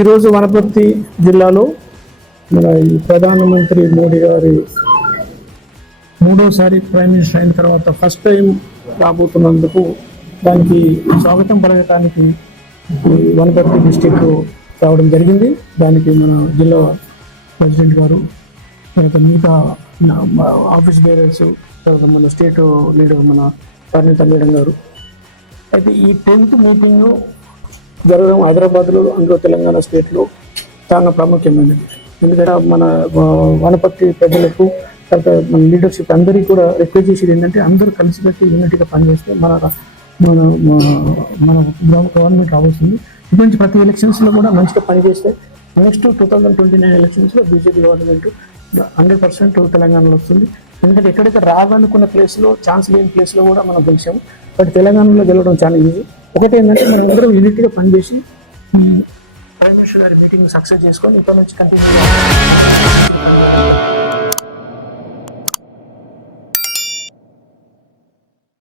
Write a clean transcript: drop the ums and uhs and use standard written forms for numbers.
ఈరోజు వనపర్తి జిల్లాలో మన ఈ ప్రధానమంత్రి మోడీ గారి మూడోసారి ప్రైమ్ మినిస్టర్ అయిన తర్వాత ఫస్ట్ టైం రాబోతున్నందుకు దానికి స్వాగతం పలకటానికి ఈ వనపర్తి డిస్టిక్ రావడం జరిగింది. దానికి మన జిల్లా ప్రెసిడెంట్ గారు, తర్వాత మిగతా ఆఫీస్ బేరర్స్, తర్వాత మన స్టేట్ లీడర్ మన పరిణిత మేడం గారు. అయితే ఈ 10th మీటింగ్ జరగడం హైదరాబాద్లో, అందులో తెలంగాణ స్టేట్లో చాలా ప్రాముఖ్యమైనది. ఎందుకంటే మన వనపర్తి ప్రజలకు, తర్వాత మన లీడర్షిప్ అందరికీ కూడా రిక్వెస్ట్ చేసేది ఏంటంటే అందరూ కలిసిపెట్టి యూనిటీగా పనిచేస్తే మన మన మన గవర్నమెంట్ రాబోతుంది. ఇటువంటి ప్రతి ఎలక్షన్స్లో కూడా మంచిగా పనిచేస్తే నెక్స్ట్ 2029 ఎలక్షన్స్లో బీజేపీ గవర్నమెంట్ 100% తెలంగాణలో వస్తుంది. ఎందుకంటే ఎక్కడైతే రాదనుకున్న ప్లేస్లో, ఛాన్స్ లేని ప్లేస్లో కూడా మనం గెలిచాము. బట్ తెలంగాణలో గెలవడం చాలా ఈజీ. ఒకటి ఏంటంటే మనం అందరం యూనిట్గా పనిచేసి ప్రైమ్ మినిస్టర్ గారి మీటింగ్ సక్సెస్ చేసుకొని ఇక్కడ నుంచి కంటిన్యూ